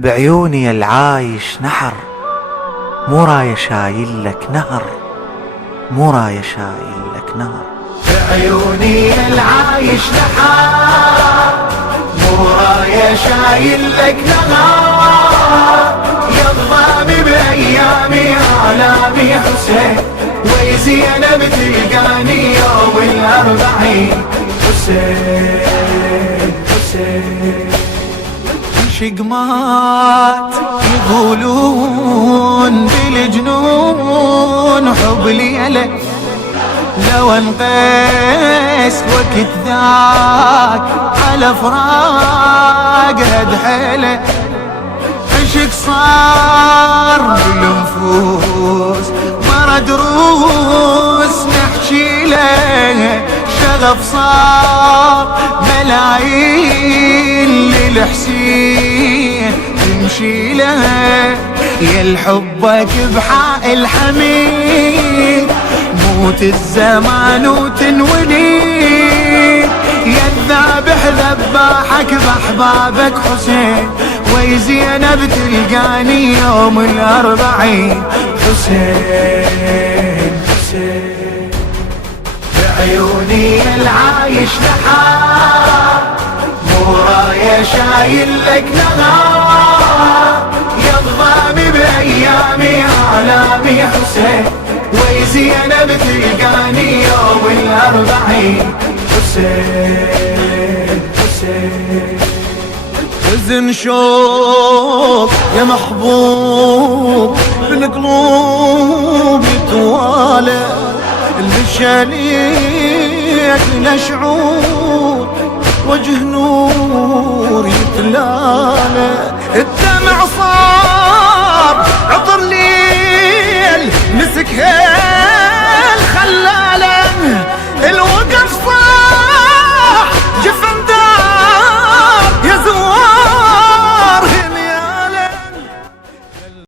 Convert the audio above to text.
بعيوني العايش نحر، مو راية شايل لك نهر، مو راية شايل لك نهر. بعيوني العايش نحر، مو راية شايل لك نهر. يا الظامي بأيامي آلامي حسين، وي زينب تلقاني يوم الأربعين. حسين حسين شقمات يقولون بالجنون حب ليلة، لو انقيس وقت ذاك على فراق هد حيله. عشق صار بالنفوس مرة دروس نحكي له، شغف صار ملايين للحسين تمشي له. يا الحبك بحق الحميد، موت الزمان وتنولي. يا الذابح ذباحك بأحبابك حسين، وي زينب تلقاني يوم الأربعين. حسين حسين بعيوني العايش نحر، مو راية شايل لك نهار. يا الظامي بأيامي آلامي حسين، وي زينب تلقاني يوم الأربعين. حسين حسين حزن شوق يا محبوب بالقلوب يتوالى، اللي شاليك لشعور وجه نور يتلالى. الدمع صار عطر ليل مسك هيل